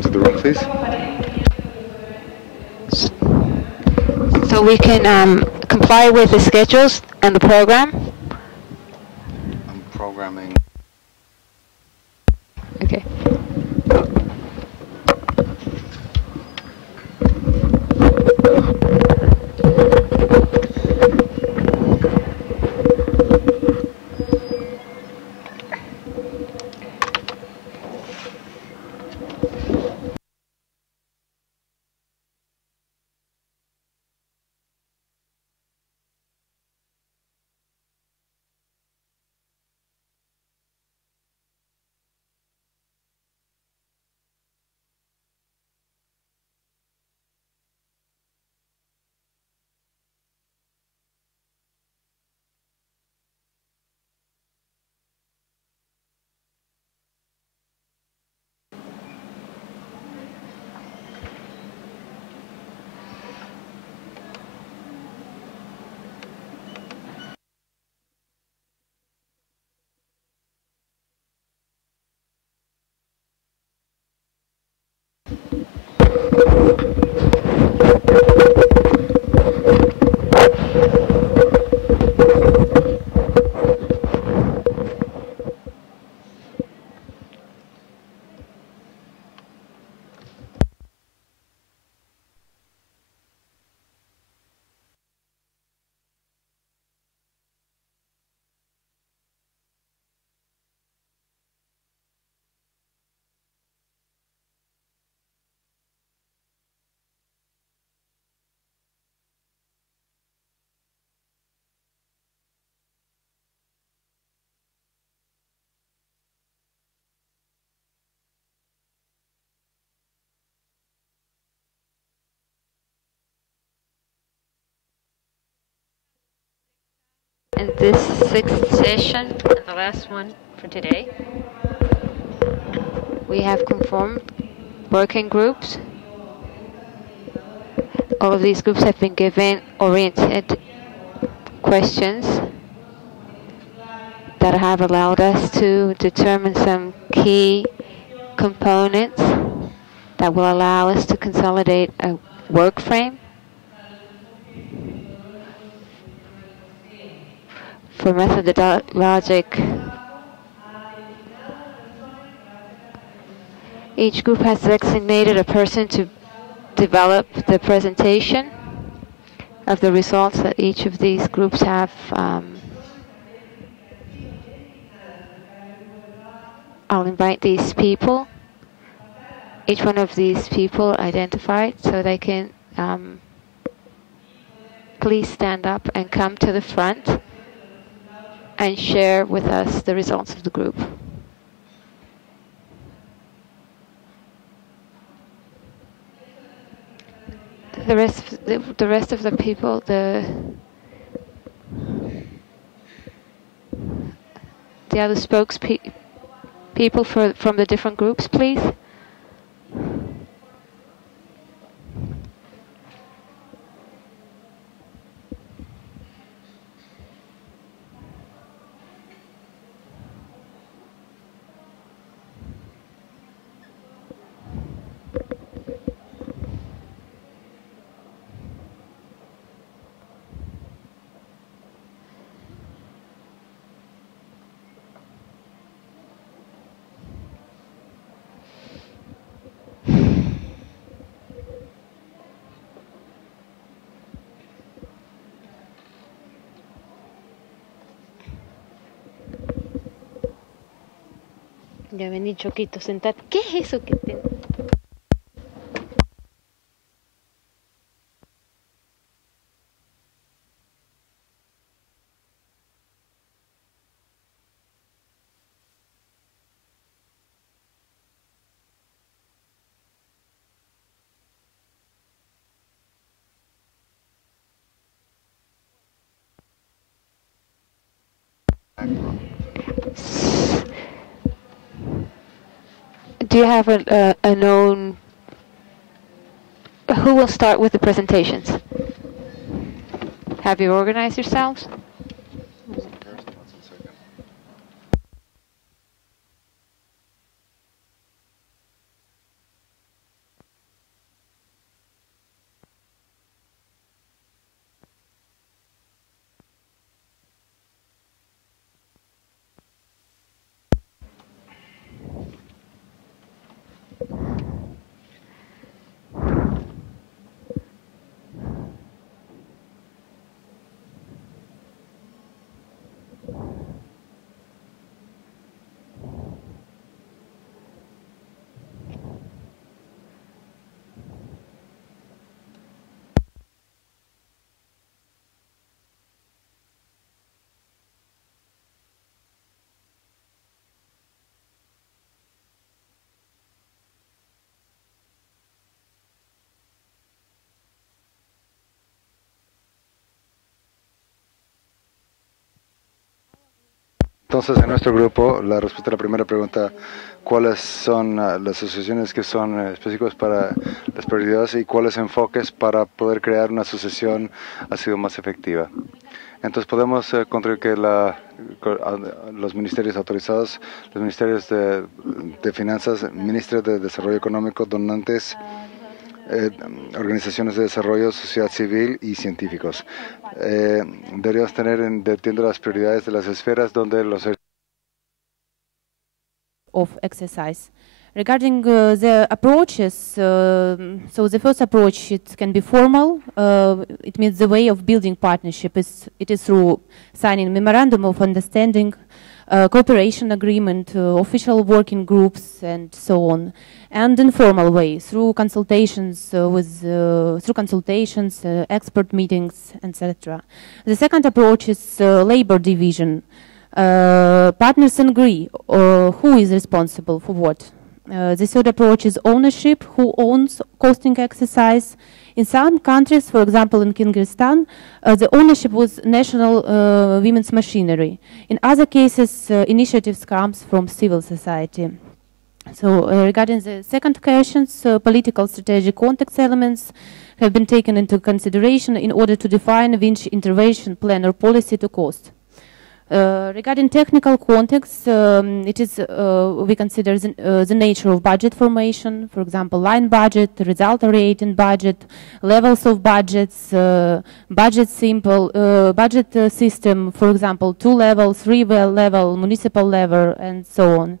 into the room, please. So we can comply with the schedules and the program. I'm programming. Okay. In this sixth session, and the last one for today, we have conformed working groups. All of these groups have been given oriented questions that have allowed us to determine some key components that will allow us to consolidate a work frame for methodologic. Each group has designated a person to develop the presentation of the results that each of these groups have I'll invite these people, each one of these people identified, so they can please stand up and come to the front and share with us the results of the group. The rest of the people, the other spokespeople from the different groups, please. Ya vení, Choquito, sentate. ¿Qué es eso que te...? Do you have a known... Who will start with the presentations? Have you organized yourselves? Entonces, en nuestro grupo, la respuesta a la primera pregunta, ¿cuáles son las asociaciones que son específicas para las prioridades y cuáles enfoques para poder crear una asociación ha sido más efectiva? Entonces, podemos concluir que los ministerios autorizados, los ministerios de finanzas, ministerios de desarrollo económico, donantes, organizaciones de desarrollo, sociedad civil y científicos. Deberíamos tener entiendo las prioridades de las esferas donde los of exercise. Regarding the approaches, so the first approach, it can be formal. It means the way of building partnership. It is through signing memorandum of understanding, cooperation agreement, official working groups, and so on. And informal way, through consultations expert meetings, etc. The second approach is labor division. Partners agree who is responsible for what. The third approach is ownership, who owns costing exercise. In some countries, for example in Kyrgyzstan, the ownership was national women's machinery. In other cases, initiatives comes from civil society. So regarding the second questions, political strategic context elements have been taken into consideration in order to define which intervention plan or policy to cost. Regarding technical context, it is we consider the nature of budget formation, for example, line budget, result-oriented budget, levels of budgets, budget system, for example, 2 level, 3 level, municipal level, and so on.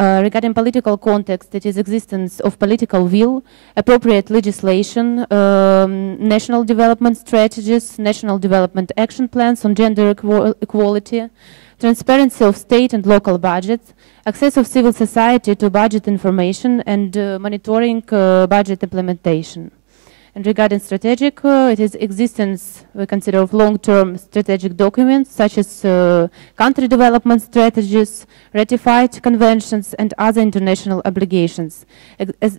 Regarding political context, it is existence of political will, appropriate legislation, national development strategies, national development action plans on gender equality, transparency of state and local budgets, access of civil society to budget information, and monitoring budget implementation. And regarding strategic, it is existence, we consider, of long-term strategic documents such as country development strategies, ratified conventions, and other international obligations.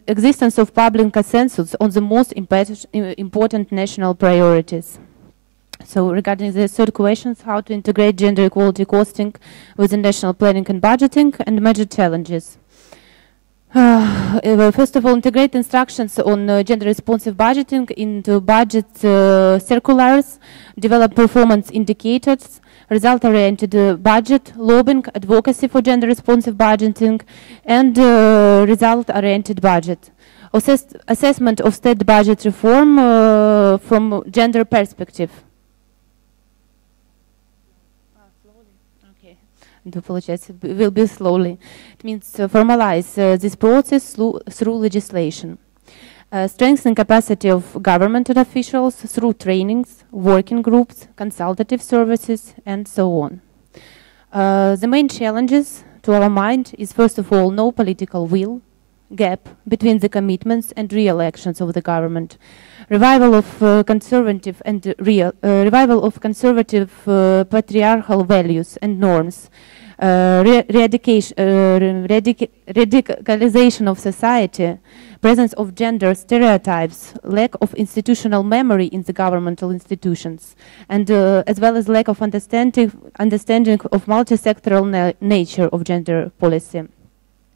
Existence of public consensus on the most important national priorities. So regarding the third question, how to integrate gender equality costing within national planning and budgeting, and major challenges. First of all, integrate instructions on gender-responsive budgeting into budget circulars, develop performance indicators, result-oriented budget, lobbying, advocacy for gender-responsive budgeting, and result-oriented budget. Assessment of state budget reform from gender perspective. Will be slowly. It means formalize this process through legislation. Strengthen capacity of government officials through trainings, working groups, consultative services, and so on. The main challenges to our mind is, first of all, no political will, gap between the commitments and real actions of the government, revival of conservative patriarchal values and norms, radicalization of society, presence of gender stereotypes, lack of institutional memory in the governmental institutions, and as well as lack of understanding of multi-sectoral nature of gender policy.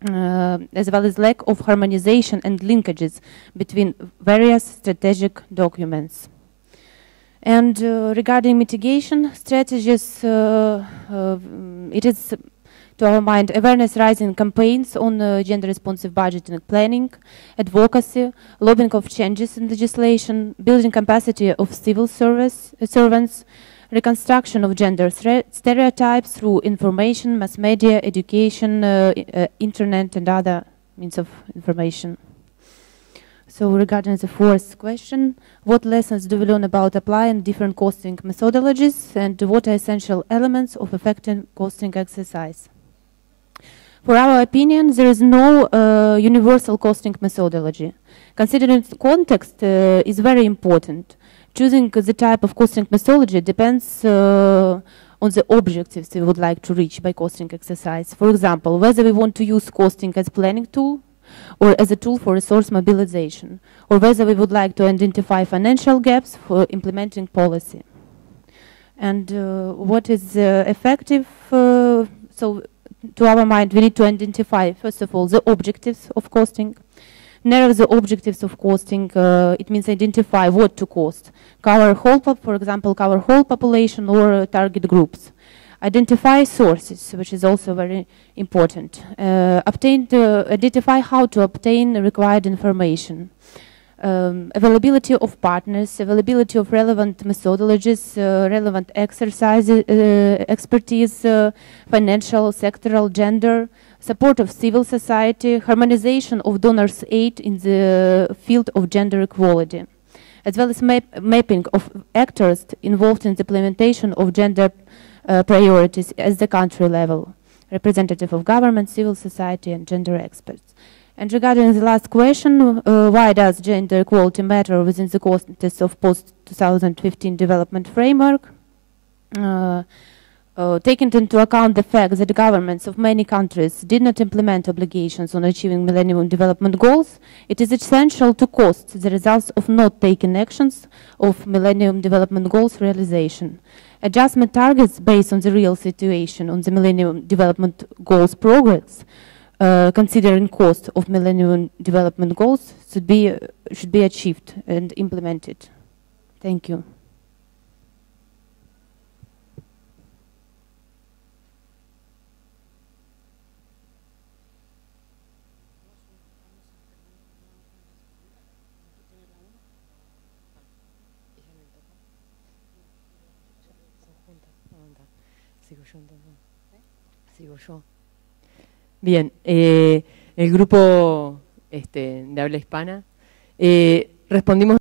As well as lack of harmonization and linkages between various strategic documents. And regarding mitigation strategies, it is, to our mind, awareness-raising campaigns on gender-responsive budgeting and planning, advocacy, lobbying of changes in legislation, building capacity of civil servants, reconstruction of gender stereotypes through information, mass media, education, internet, and other means of information. So regarding the fourth question, what lessons do we learn about applying different costing methodologies, and what are essential elements of effective costing exercise? For our opinion, there is no universal costing methodology. Considering the context is very important. Choosing the type of costing methodology depends on the objectives we would like to reach by costing exercise. For example, whether we want to use costing as planning tool or as a tool for resource mobilization, or whether we would like to identify financial gaps for implementing policy. And what is effective? So, to our mind, we need to identify, first of all, the objectives of costing. Narrow the objectives of costing. It means identify what to cost. Cover whole, for example, cover whole population or target groups. Identify sources, which is also very important. Identify how to obtain required information. Availability of partners, availability of relevant methodologies, relevant exercises, expertise, financial, sectoral, gender, support of civil society, harmonization of donors' aid in the field of gender equality, as well as mapping of actors involved in the implementation of gender priorities at the country level, representative of government, civil society, and gender experts. And regarding the last question, why does gender equality matter within the context of post-2015 development framework? Taking into account the fact that governments of many countries did not implement obligations on achieving Millennium Development Goals, it is essential to cost the results of not taking actions of Millennium Development Goals realization. Adjustment targets based on the real situation on the Millennium Development Goals progress, considering cost of Millennium Development Goals, should be achieved and implemented. Thank you. Bien, el grupo de habla hispana respondimos.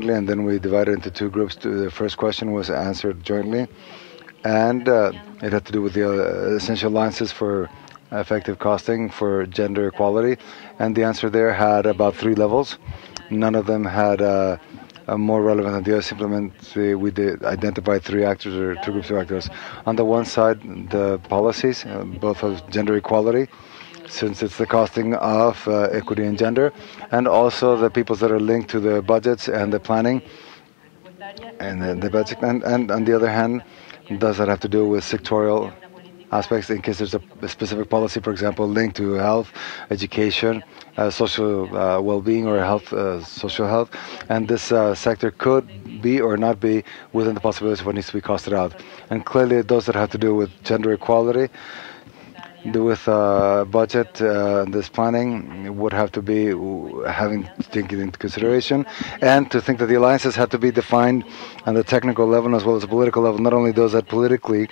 And then we divided into two groups. The first question was answered jointly, and it had to do with the essential alliances for effective costing for gender equality, and the answer there had about 3 levels. None of them had more relevant than the other. Simply, we did identify 3 actors or 2 groups of actors. On the one side, the policies, both of gender equality, since it's the costing of equity and gender, and also the peoples that are linked to the budgets and the planning and the budget. And on the other hand, does that have to do with sectorial aspects in case there's a specific policy, for example, linked to health, education, social well-being, or social health, and this sector could be or not be within the possibilities of what needs to be costed out. And clearly those that have to do with gender equality, with budget, this planning would have to be taken into consideration, and to think that the alliances have to be defined on the technical level as well as the political level, not only those that politically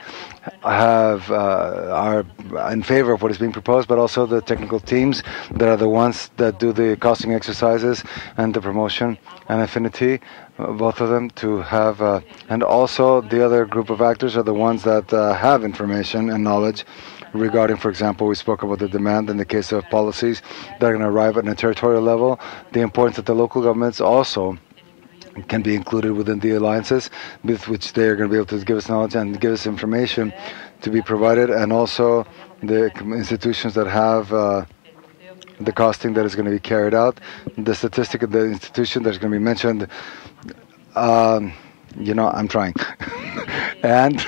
are in favor of what is being proposed, but also the technical teams that are the ones that do the costing exercises and the promotion and affinity, both of them to have, and also the other group of actors are the ones that have information and knowledge regarding, for example, we spoke about the demand in the case of policies that are going to arrive at a territorial level, the importance that the local governments also can be included within the alliances, with which they are going to be able to give us knowledge and give us information to be provided, and also the institutions that have the costing that is going to be carried out, the statistic of the institution that's going to be mentioned, I'm trying, and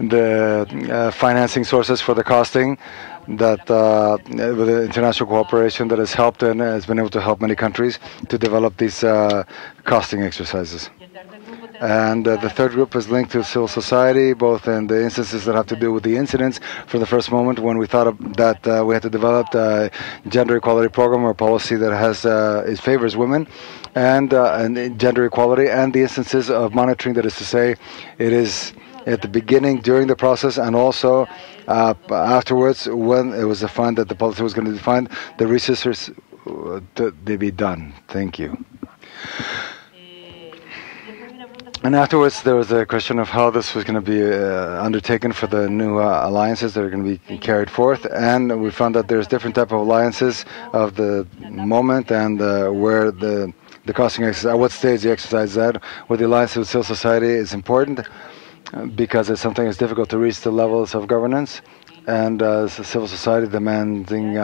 the financing sources for the costing that with the international cooperation that has helped and has been able to help many countries to develop these costing exercises. And the third group is linked to civil society, both in the instances that have to do with the incidents. For the first moment, when we thought that we had to develop a gender equality program or policy that has it favors women, and gender equality, and the instances of monitoring, that is to say, it is at the beginning, during the process, and also afterwards, when it was defined that the policy was going to define, the researchers they be done. Thank you. And afterwards, there was a question of how this was going to be undertaken for the new alliances that are going to be carried forth. And we found that there's different type of alliances of the moment and where the costing exercise, at what stage the exercise is at. Where the alliance with civil society is important because it's something that's difficult to reach the levels of governance, and civil society demanding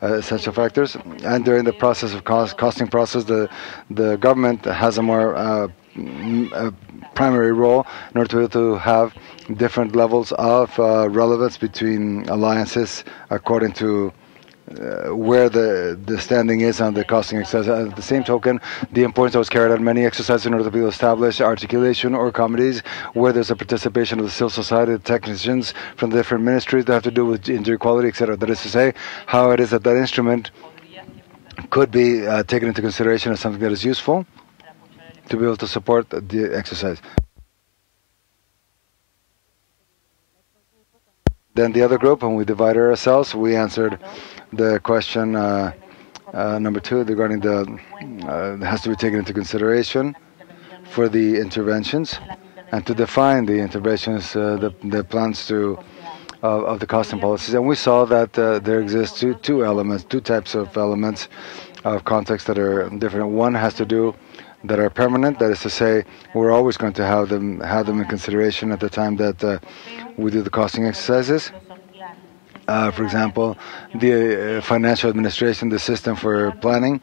essential factors. And during the process of costing process, the government has a more a primary role in order to be able to have different levels of relevance between alliances according to where the standing is on the costing exercise. At the same token, the importance that was carried out in many exercises in order to be able to establish articulation or committees where there's a participation of the civil society, the technicians from the different ministries that have to do with gender equality, etc. That is to say, how it is that that instrument could be taken into consideration as something that is useful to be able to support the exercise. Then the other group, when we divided ourselves, we answered the question number 2 regarding the has to be taken into consideration for the interventions and to define the interventions, the plans to of the costing policies. And we saw that there exists two types of elements of context that are different. One has to do that are permanent, that is to say, we're always going to have them in consideration at the time that we do the costing exercises. For example, the financial administration, the system for planning.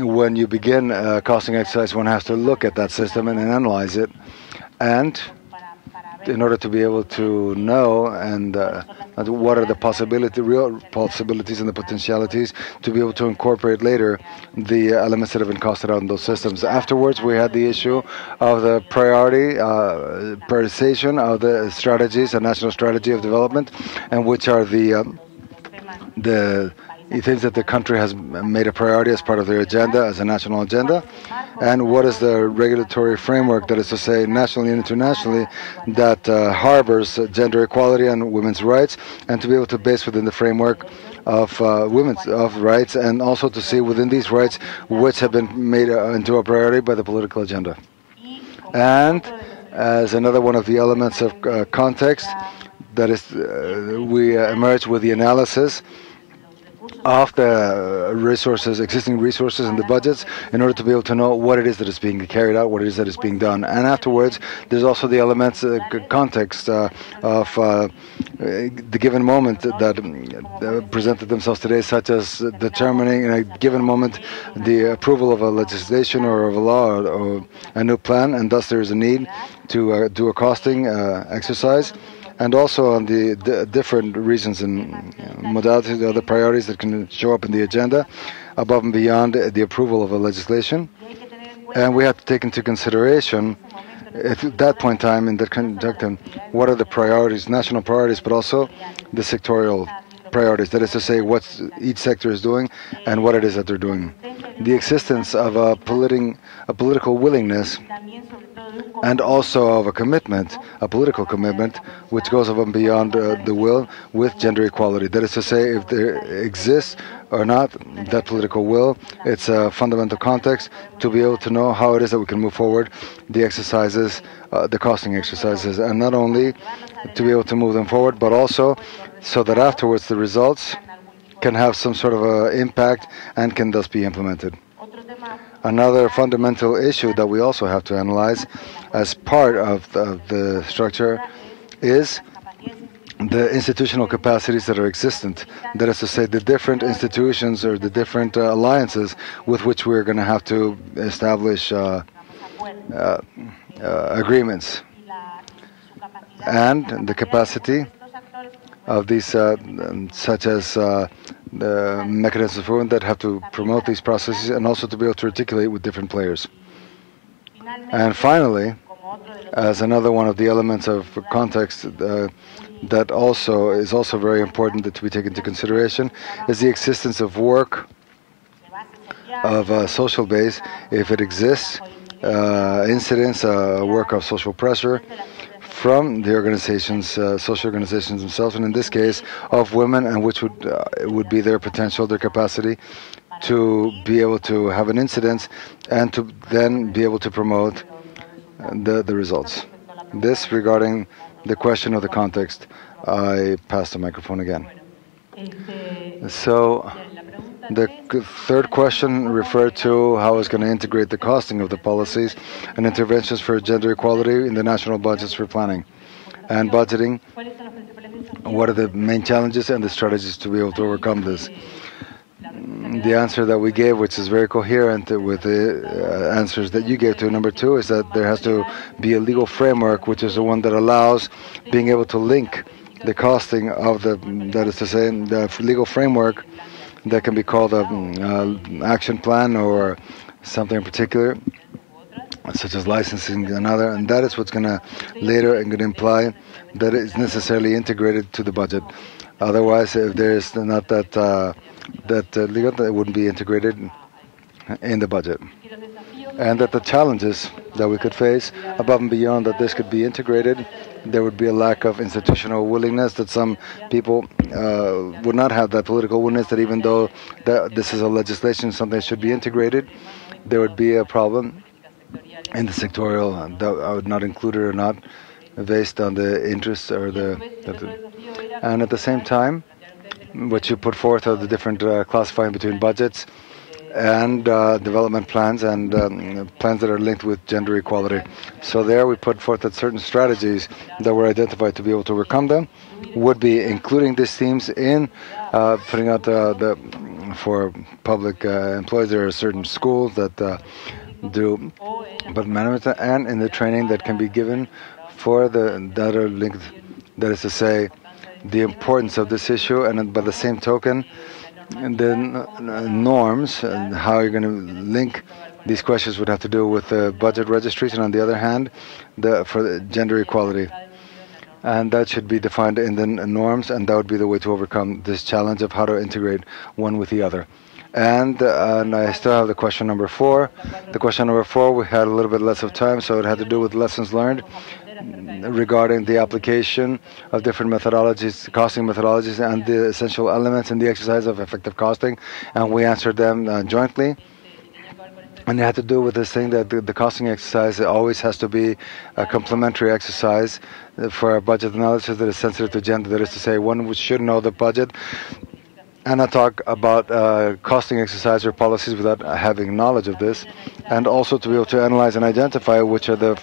When you begin a costing exercise, one has to look at that system and analyze it, and in order to be able to know and what are the real possibilities and the potentialities to be able to incorporate later the elements that have been costed out in those systems. Afterwards, we had the issue of the prioritization of the strategies, a national strategy of development, and which are the things that the country has made a priority as part of their agenda, as a national agenda, and what is the regulatory framework, that is to say, nationally and internationally, that harbors gender equality and women's rights, and to be able to base within the framework of women's rights, and also to see within these rights which have been made into a priority by the political agenda. And as another one of the elements of context, that is, we emerge with the analysis of the existing resources in the budgets, in order to be able to know what it is that is being carried out, what it is that is being done. And afterwards, there's also the elements, context of the given moment that presented themselves today, such as determining in a given moment the approval of a legislation or of a law or a new plan, and thus there is a need to do a costing exercise. And also on the different reasons and modalities, the other priorities that can show up in the agenda, above and beyond the approval of a legislation. And we have to take into consideration, at that point in time, in the conduct, what are the priorities, national priorities, but also the sectorial priorities. That is to say, what each sector is doing and what it is that they're doing. The existence of a political willingness, and also of a commitment, a political commitment, which goes above and beyond the will with gender equality. That is to say, if there exists or not that political will, it's a fundamental context to be able to know how it is that we can move forward the exercises, the costing exercises, and not only to be able to move them forward, but also so that afterwards the results can have some sort of impact and can thus be implemented. Another fundamental issue that we also have to analyze as part of the structure is the institutional capacities that are existent. That is to say, the different institutions or the different alliances with which we're going to have to establish agreements. And the capacity of these, such as the mechanisms for that have to promote these processes, and also to be able to articulate with different players. And finally, as another one of the elements of context that also is also very important to be taken into consideration, is the existence of work of a social base, if it exists, incidents, work of social pressure from the organizations, social organizations themselves, and in this case of women, and which would be their potential, their capacity to be able to have an incidence and to then be able to promote the results. This regarding the question of the context. I pass the microphone again. So the third question referred to how it's going to integrate the costing of the policies and interventions for gender equality in the national budgets for planning and budgeting. What are the main challenges and the strategies to be able to overcome this? the answer that we gave, which is very coherent with the answers that you gave to number 2, is that there has to be a legal framework, which is the one that allows being able to link the costing of that is to say, the legal framework that can be called an action plan or something in particular, such as licensing and that is what's going to later and going to imply that it's necessarily integrated to the budget. Otherwise, if there's not that legal, it wouldn't be integrated in the budget. And that the challenges that we could face above and beyond that this could be integrated, there would be a lack of institutional willingness, that some people would not have that political willingness, that even though that this is a legislation, something should be integrated, there would be a problem in the sectorial that I would not include it or not, based on the interests or and at the same time, what you put forth are the different classifying between budgets and development plans and plans that are linked with gender equality. So there we put forth that certain strategies that were identified to be able to overcome them would be including these themes in putting out for public employees. There are certain schools that do but management, and in the training that can be given for that are linked, that is to say, the importance of this issue, and by the same token, and then norms and how you're going to link these questions would have to do with the budget registries, and on the other hand, for the gender equality. And that should be defined in the norms, and that would be the way to overcome this challenge of how to integrate one with the other. And I still have the question number 4. The question number 4, we had a little bit less of time, so it had to do with lessons learned regarding the application of different methodologies, costing methodologies, and the essential elements in the exercise of effective costing. And we answered them jointly. And it had to do with this thing that the costing exercise always has to be a complementary exercise for a budget analysis that is sensitive to gender. That is to say, one should know the budget and not talk about costing exercise or policies without having knowledge of this, and also to be able to analyze and identify which are the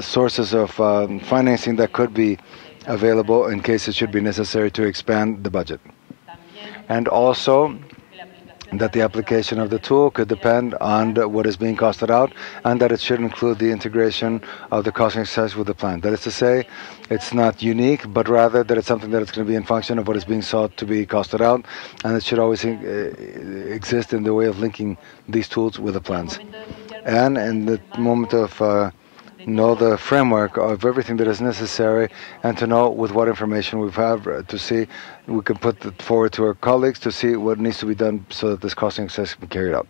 sources of financing that could be available in case it should be necessary to expand the budget. And also that the application of the tool could depend on what is being costed out, and that it should include the integration of the costing exercise with the plan. That is to say, it's not unique, but rather that it's something that is going to be in function of what is being sought to be costed out, and it should always exist in the way of linking these tools with the plans. And in the moment of know the framework of everything that is necessary, and to know with what information we have to see, we can put it forward to our colleagues to see what needs to be done so that this costing exercise can be carried out.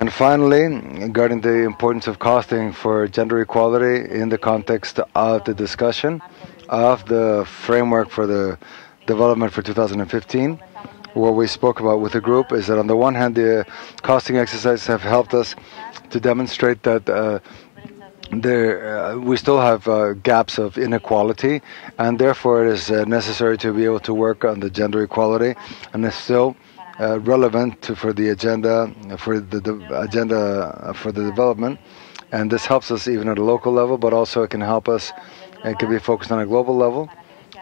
And finally, regarding the importance of costing for gender equality in the context of the discussion of the framework for the development for 2015, what we spoke about with the group is that on the one hand, the costing exercises have helped us to demonstrate that we still have gaps of inequality, and therefore it is necessary to be able to work on the gender equality, and it's still relevant for the agenda for the development, and this helps us even at a local level, but also it can help us, it can be focused on a global level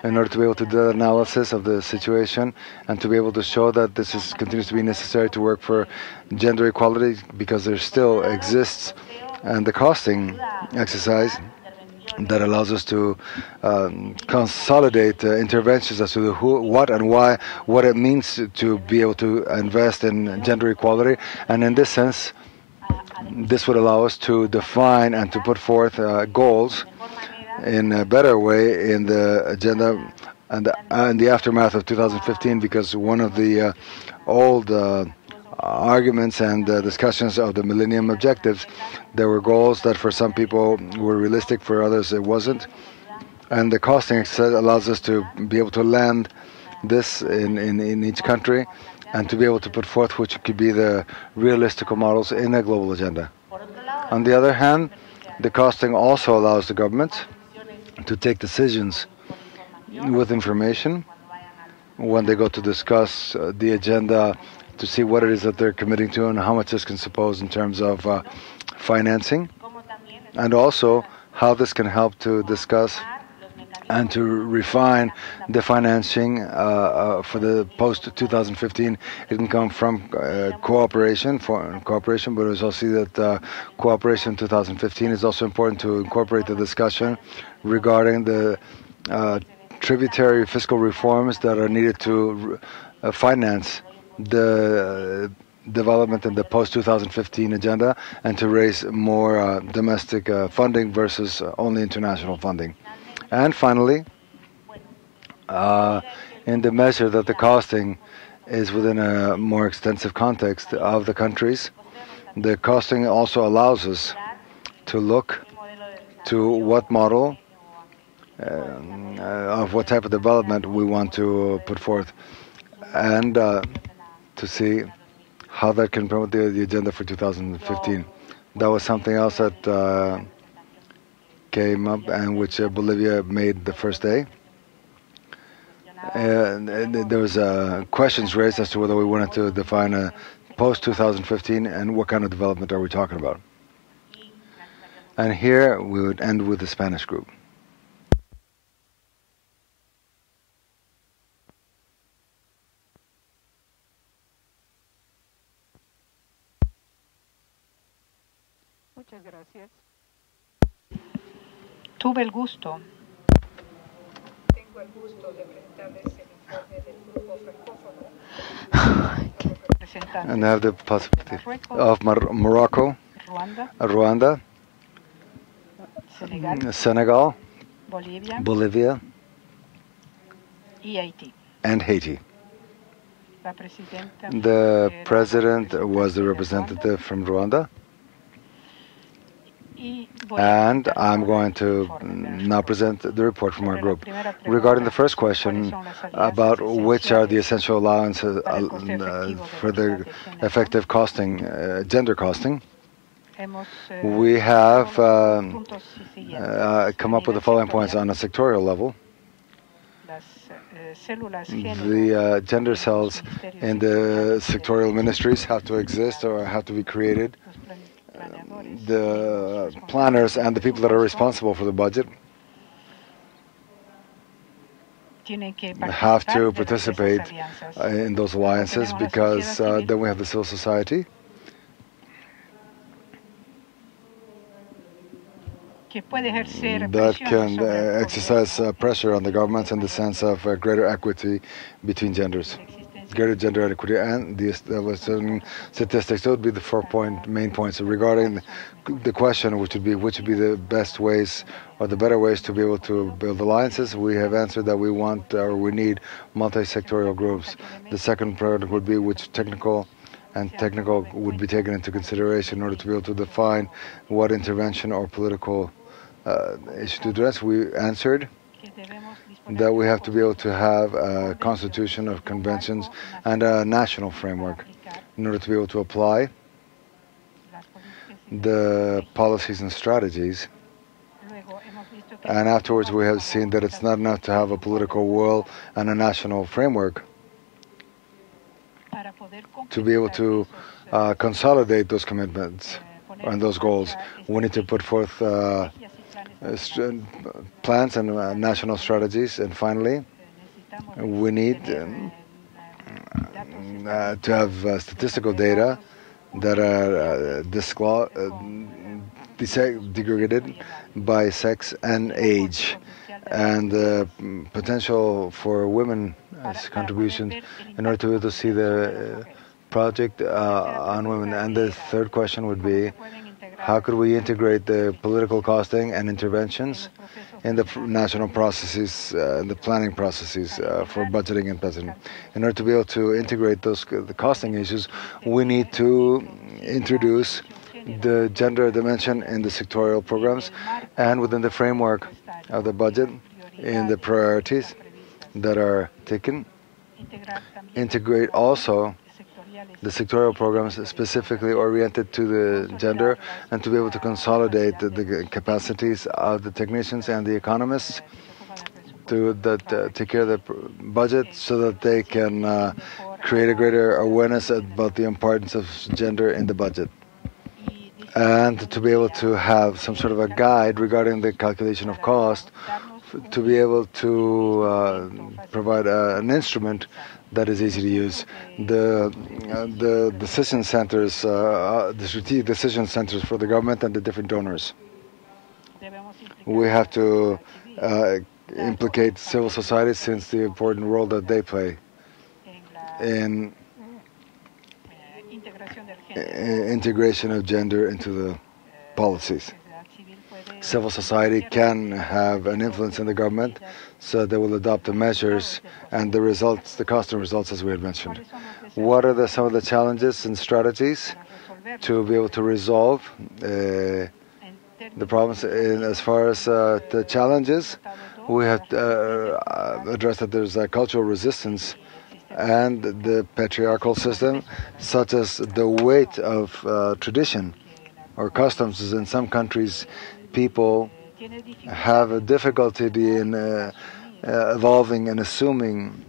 in order to be able to do the analysis of the situation and to be able to show that this continues to be necessary to work for gender equality, because there still exists and the costing exercise that allows us to consolidate interventions as to the who, what, and why, what it means to be able to invest in gender equality. And in this sense, this would allow us to define and to put forth goals in a better way in the agenda and in the aftermath of 2015, because one of the old arguments and discussions of the Millennium Objectives, there were goals that for some people were realistic, for others it wasn't. And the costing exercise allows us to be able to land this in each country and to be able to put forth which could be the realistic models in a global agenda. On the other hand, the costing also allows the government to take decisions with information when they go to discuss the agenda, to see what it is that they're committing to and how much this can suppose in terms of financing, and also how this can help to discuss and to refine the financing for the post-2015. It can come from cooperation, but it was also that cooperation 2015 is also important to incorporate the discussion regarding the tributary fiscal reforms that are needed to finance the development in the post-2015 agenda and to raise more domestic funding versus only international funding. And finally, in the measure that the costing is within a more extensive context of the countries, the costing also allows us to look to what model of what type of development we want to put forth, and to see how that can promote the agenda for 2015. That was something else that came up and which Bolivia made the first day. And there was questions raised as to whether we wanted to define a post-2015 and what kind of development are we talking about. And here we would end with the Spanish group. Muchas gracias. Tengo el gusto de presentarles el informe del grupo francófono. And I have the possibility of Morocco, Rwanda, Senegal, Bolivia, and Haiti. The president was the representative from Rwanda. And I'm going to now present the report from our group. Regarding the first question about which are the essential allowances for the effective costing, gender costing, we have come up with the following points on a sectorial level. The gender cells in the sectorial ministries have to exist or have to be created. The planners and the people that are responsible for the budget have to participate in those alliances, because then we have the civil society that can exercise pressure on the governments in the sense of greater equity between genders. Greater gender equity and the establishing statistics. That would be the main points. Regarding the question, which would be the best ways or the better ways to be able to build alliances, we have answered that we want or we need multi-sectorial groups. The second priority would be which technical would be taken into consideration in order to be able to define what intervention or political issue to address. We answered that we have to be able to have a constitution of conventions and a national framework in order to be able to apply the policies and strategies. And afterwards we have seen that it's not enough to have a political will and a national framework to be able to consolidate those commitments and those goals. We need to put forth plans and national strategies, and finally we need to have statistical data that are segregated by sex and age, and the potential for women's contributions in order to be able to see the project on women. And the third question would be, how could we integrate the political costing and interventions in the national processes, the planning processes for budgeting and budgeting? In order to be able to integrate the costing issues, we need to introduce the gender dimension in the sectorial programs and within the framework of the budget in the priorities that are taken. Integrate also the sectorial programs specifically oriented to the gender, and to be able to consolidate the capacities of the technicians and the economists to take care of the budget, so that they can create a greater awareness about the importance of gender in the budget, and to be able to have some sort of a guide regarding the calculation of cost to be able to provide an instrument that is easy to use. The decision centers, the strategic decision centers for the government and the different donors. We have to implicate civil society, since the important role that they play in integration of gender into the policies. Civil society can have an influence in the government, so they will adopt the measures and the results, the cost and results, as we had mentioned. What are some of the challenges and strategies to be able to resolve the problems? As far as the challenges, we have addressed that there's a cultural resistance and the patriarchal system, such as the weight of tradition or customs. Is in some countries, people have a difficulty in evolving and assuming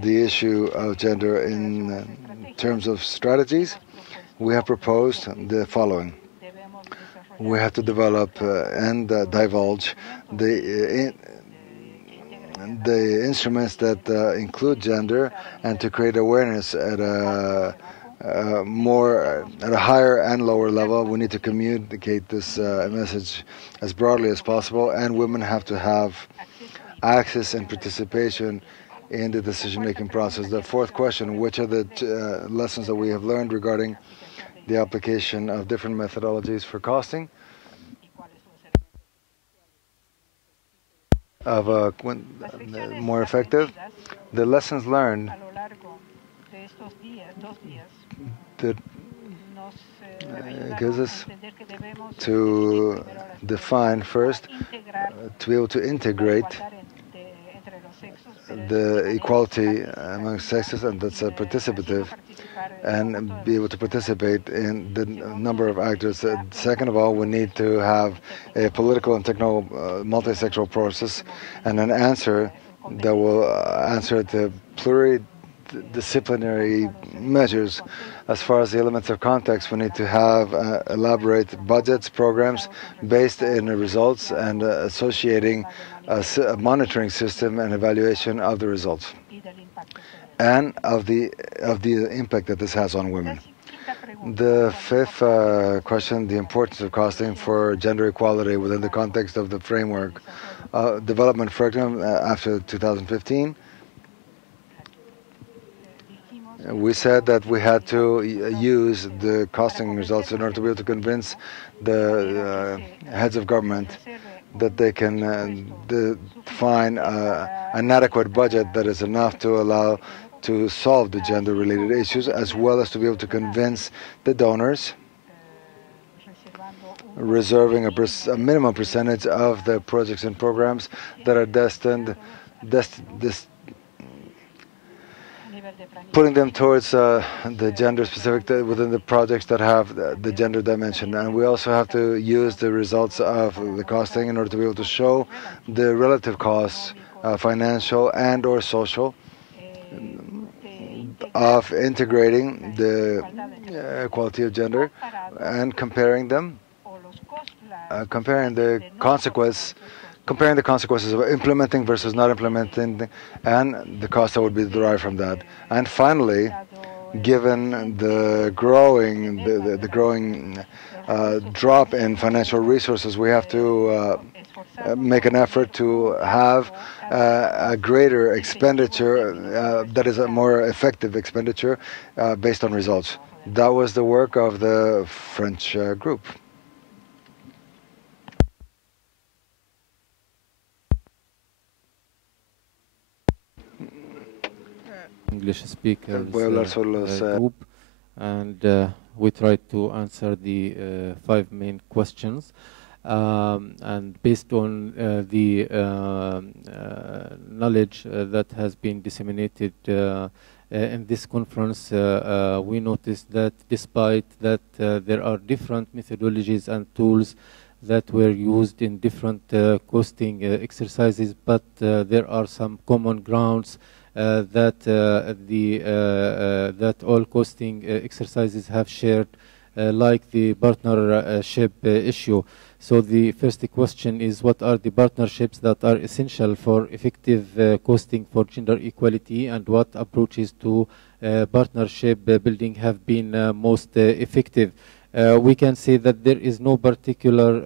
the issue of gender in terms of strategies. We have proposed the following. We have to develop and divulge the instruments that include gender, and to create awareness at a higher and lower level. We need to communicate this message as broadly as possible, and women have to have access and participation in the decision-making process. The fourth question: which are the lessons that we have learned regarding the application of different methodologies for costing of more effective? The lessons learned that gives us to define first, to be able to integrate the equality among sexes, and that's participative, and be able to participate in the number of actors. Second of all, we need to have a political and technical multi-sectoral process, and an answer that will answer the pluridisciplinary measures. As far as the elements of context, we need to have elaborate budgets, programs based in the results, and associating a monitoring system and evaluation of the results and of the impact that this has on women. The fifth question: the importance of costing for gender equality within the context of the framework development program after 2015. We said that we had to use the costing results in order to be able to convince the heads of government that they can define an adequate budget that is enough to allow to solve the gender-related issues, as well as to be able to convince the donors, reserving a minimum percentage of the projects and programs that are destined, putting them towards the gender-specific within the projects that have the gender dimension. And we also have to use the results of the costing in order to be able to show the relative costs, financial and or social, of integrating the equality of gender and comparing them, comparing the consequences of implementing versus not implementing, and the cost that would be derived from that. And finally, given the growing drop in financial resources, we have to make an effort to have a greater expenditure that is a more effective expenditure based on results. That was the work of the French group. English speakers group, and we tried to answer the 5 main questions. And based on the knowledge that has been disseminated in this conference, we noticed that despite that there are different methodologies and tools that were used in different costing exercises, but there are some common grounds that all costing exercises have shared, like the partnership issue. So the first question is, what are the partnerships that are essential for effective costing for gender equality, and what approaches to partnership building have been most effective? We can say that there is no particular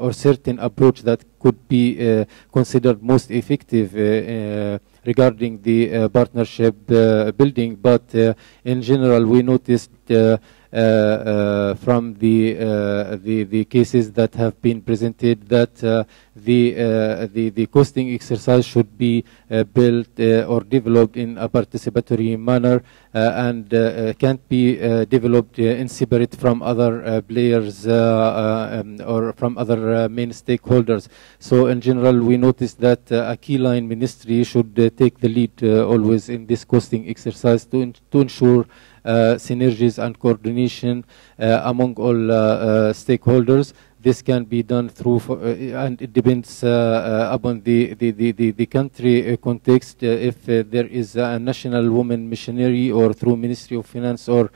or certain approach that could be considered most effective regarding the partnership building, but in general we noticed from the cases that have been presented that the costing exercise should be built or developed in a participatory manner and can't be developed in separate from other players or from other main stakeholders. So in general we noticed that a key line ministry should take the lead always in this costing exercise to ensure synergies and coordination among all stakeholders. This can be done through, and it depends upon the country context. If there is a national women missionary, or through Ministry of Finance or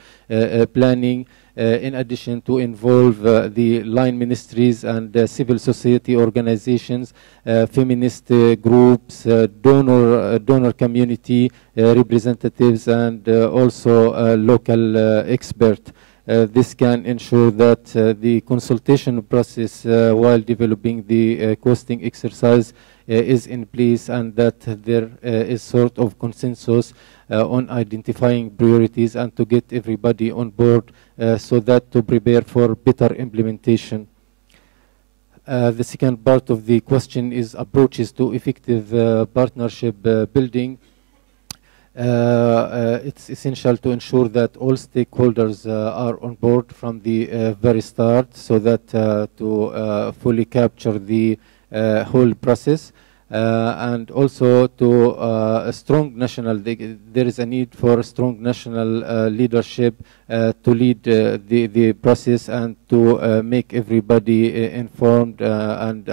planning, in addition to involve the line ministries and civil society organizations, feminist groups, donor community representatives, and also local expert. This can ensure that the consultation process while developing the costing exercise is in place, and that there is sort of consensus on identifying priorities and to get everybody on board so that to prepare for better implementation. The second part of the question is approaches to effective partnership building. It's essential to ensure that all stakeholders are on board from the very start, so that to fully capture the whole process. And also to a strong national, there is a need for strong national leadership to lead the process and to make everybody informed and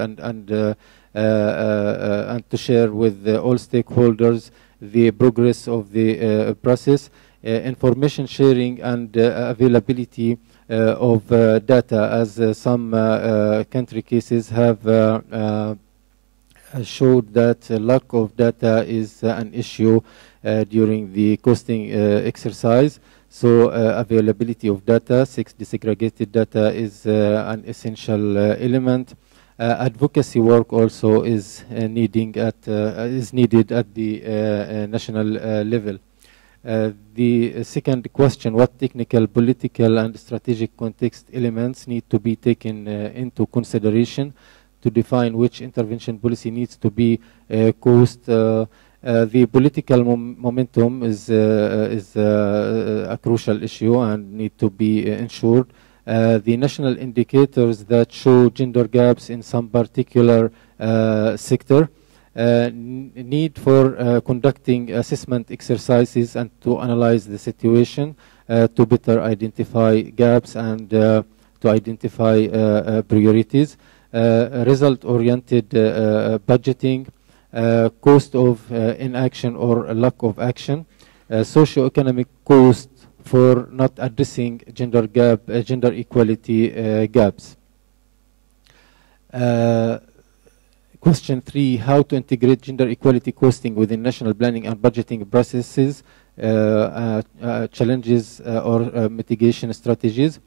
to share with all stakeholders the progress of the process, information sharing and availability of data, as some country cases have showed that lack of data is an issue during the costing exercise. So availability of data, disaggregated data, is an essential element. Advocacy work also is needed at the national level. The second question: what technical, political, and strategic context elements need to be taken into consideration to define which intervention policy needs to be cost? The political momentum is a crucial issue and need to be ensured. The national indicators that show gender gaps in some particular sector, need for conducting assessment exercises and to analyze the situation to better identify gaps and to identify priorities. Result-oriented budgeting, cost of inaction or lack of action, socio-economic cost for not addressing gender equality gaps. Question 3: how to integrate gender equality costing within national planning and budgeting processes, challenges or mitigation strategies.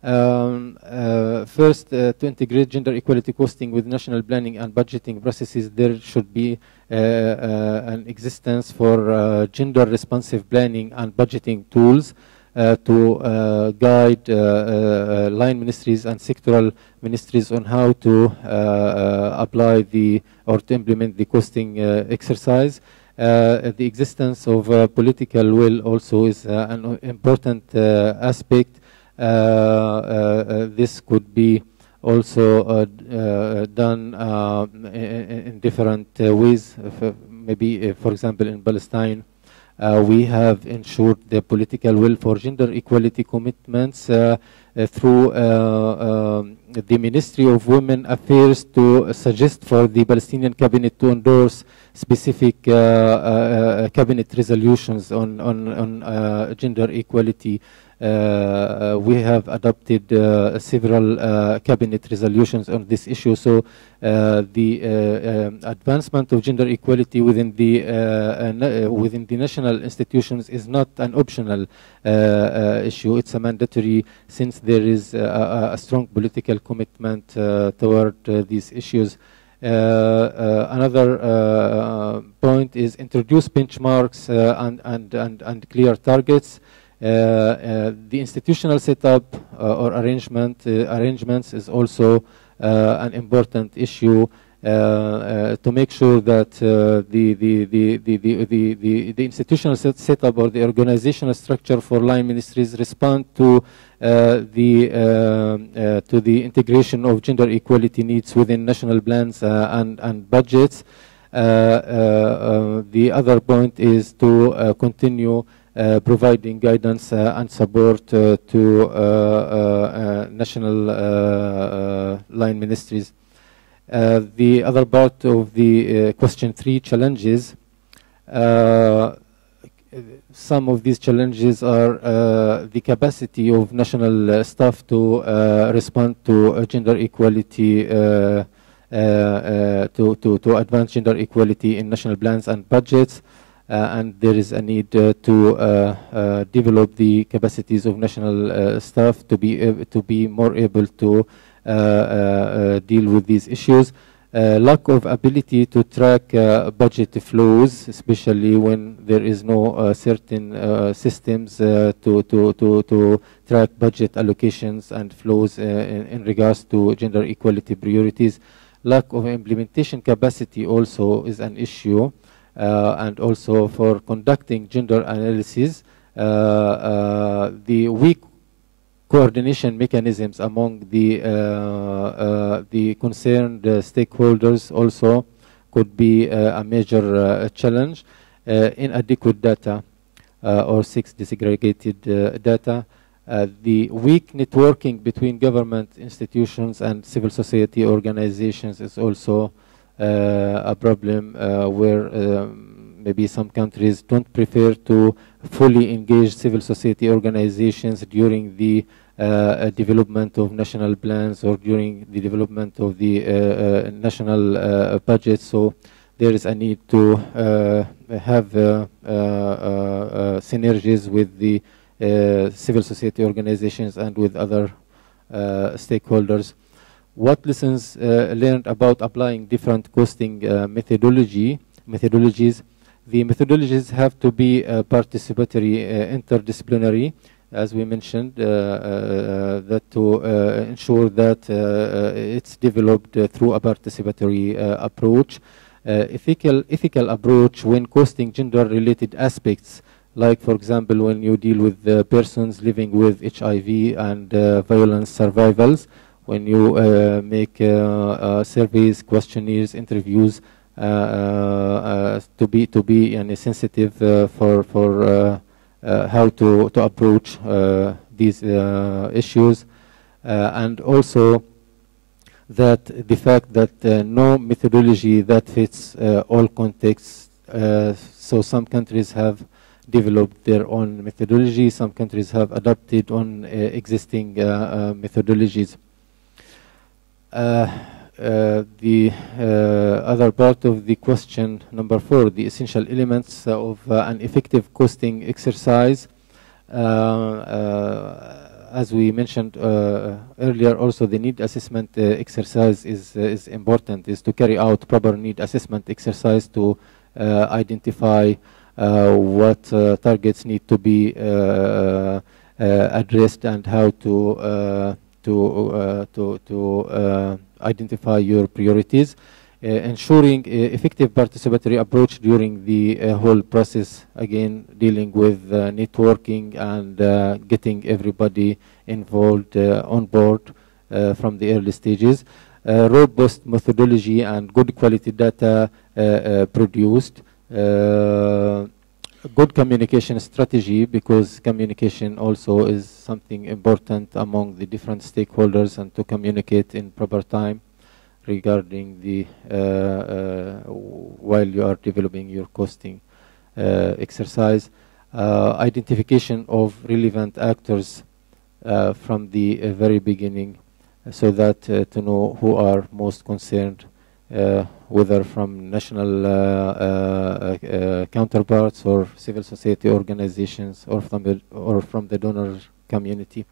First, to integrate gender equality costing with national planning and budgeting processes, there should be an existence for gender responsive planning and budgeting tools to guide line ministries and sectoral ministries on how to apply or to implement the costing exercise. The existence of political will also is an important aspect. This could be also done in different ways. Maybe, for example, in Palestine, we have ensured the political will for gender equality commitments through the Ministry of Women Affairs to suggest for the Palestinian cabinet to endorse specific cabinet resolutions on gender equality. we have adopted several cabinet resolutions on this issue. So the advancement of gender equality within the national institutions is not an optional issue. It's a mandatory, since there is a strong political commitment toward these issues. Another point is introduce benchmarks and clear targets. The institutional setup or arrangements is also an important issue to make sure that the institutional setup or the organizational structure for line ministries respond to the integration of gender equality needs within national plans and budgets. The other point is to continue providing guidance and support to national line ministries. The other part of the question 3, challenges. Some of these challenges are the capacity of national staff to respond to gender equality, to advance gender equality in national plans and budgets. And there is a need to develop the capacities of national staff to be more able to deal with these issues. Lack of ability to track budget flows, especially when there is no certain systems to track budget allocations and flows in regards to gender equality priorities. Lack of implementation capacity also is an issue. And also for conducting gender analysis, the weak coordination mechanisms among the concerned stakeholders also could be a major challenge. Inadequate data or 6 disaggregated data. The weak networking between government institutions and civil society organizations is also a problem where maybe some countries don't prefer to fully engage civil society organizations during the development of national plans or during the development of the national budget. So there is a need to have synergies with the civil society organizations and with other stakeholders. What lessons learned about applying different costing methodologies? The methodologies have to be participatory, interdisciplinary, as we mentioned, that to ensure that it's developed through a participatory approach. Ethical approach when costing gender-related aspects, like, for example, when you deal with persons living with HIV and violence survivals, when you make surveys, questionnaires, interviews, to be sensitive for how to approach these issues, and also that the fact that no methodology that fits all contexts. So some countries have developed their own methodology, some countries have adopted on existing methodologies. The other part of the question number 4, the essential elements of an effective costing exercise. As we mentioned earlier, also the need assessment exercise is important, is to carry out proper need assessment exercise to identify what targets need to be addressed and how to identify your priorities, ensuring effective participatory approach during the whole process, again dealing with networking and getting everybody involved on board from the early stages. Robust methodology and good quality data produced. Good communication strategy, because communication also is something important among the different stakeholders, and to communicate in proper time regarding the while you are developing your costing exercise. identification of relevant actors from the very beginning, so that to know who are most concerned, whether from national counterparts or civil society organizations or from the donor community.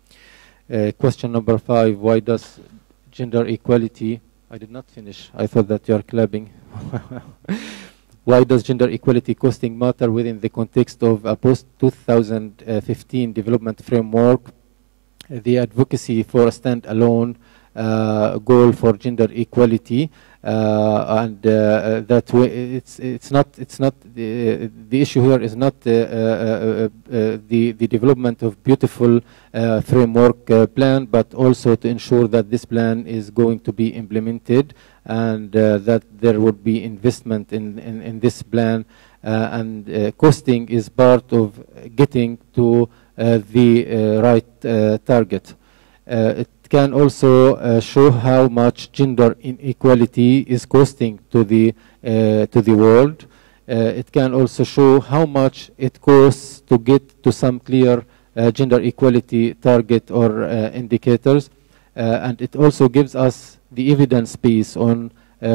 Question number 5, why does gender equality, I did not finish, I thought that you are clapping. Why does gender equality costing matter within the context of a post-2015 development framework? The advocacy for a standalone goal for gender equality, and that it's not the issue here is not the development of beautiful framework plan, but also to ensure that this plan is going to be implemented, and that there would be investment in this plan, and costing is part of getting to the right target. It can also show how much gender inequality is costing to the world. It can also show how much it costs to get to some clear gender equality target or indicators, and it also gives us the evidence base on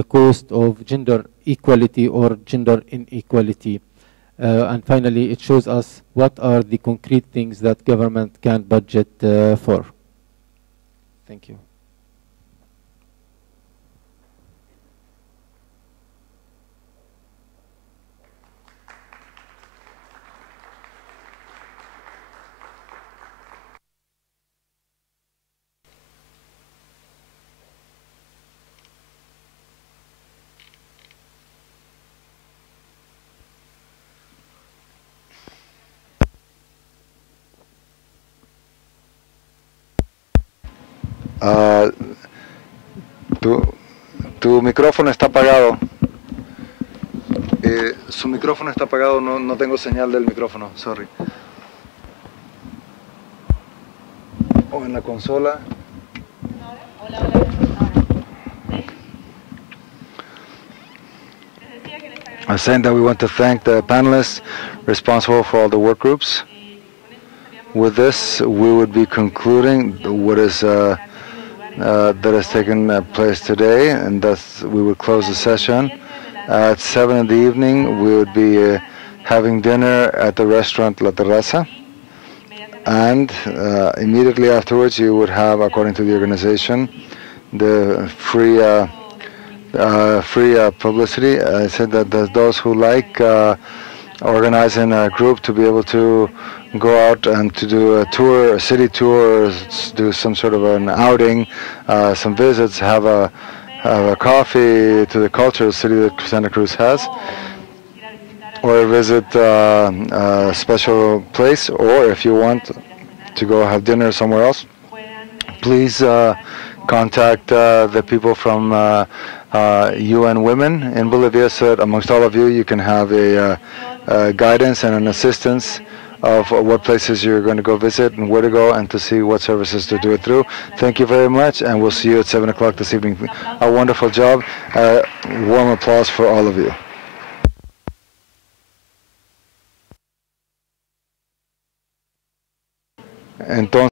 cost of gender equality or gender inequality. And finally, it shows us what are the concrete things that government can budget for. Thank you. Tu micrófono está apagado. Su micrófono está apagado, no tengo señal del micrófono, sorry. O en la consola. I was saying that we want to thank the panelists responsible for all the work groups. With this, we would be concluding what is that has taken place today, and thus we would close the session. At 7 in the evening, we would be having dinner at the restaurant La Terraza, and immediately afterwards you would have, according to the organization, the free publicity. I said that there's those who like organizing a group to be able to go out and to do a tour, a city tour, or do some sort of an outing, some visits, have a coffee to the cultural city that Santa Cruz has, or visit a special place, or if you want to go have dinner somewhere else, please contact the people from UN Women in Bolivia, so that amongst all of you, you can have a guidance and an assistance of what places you're going to go visit and where to go, and to see what services to do it through. Thank you very much, and we'll see you at 7 o'clock this evening. A wonderful job. Warm applause for all of you. Entonces,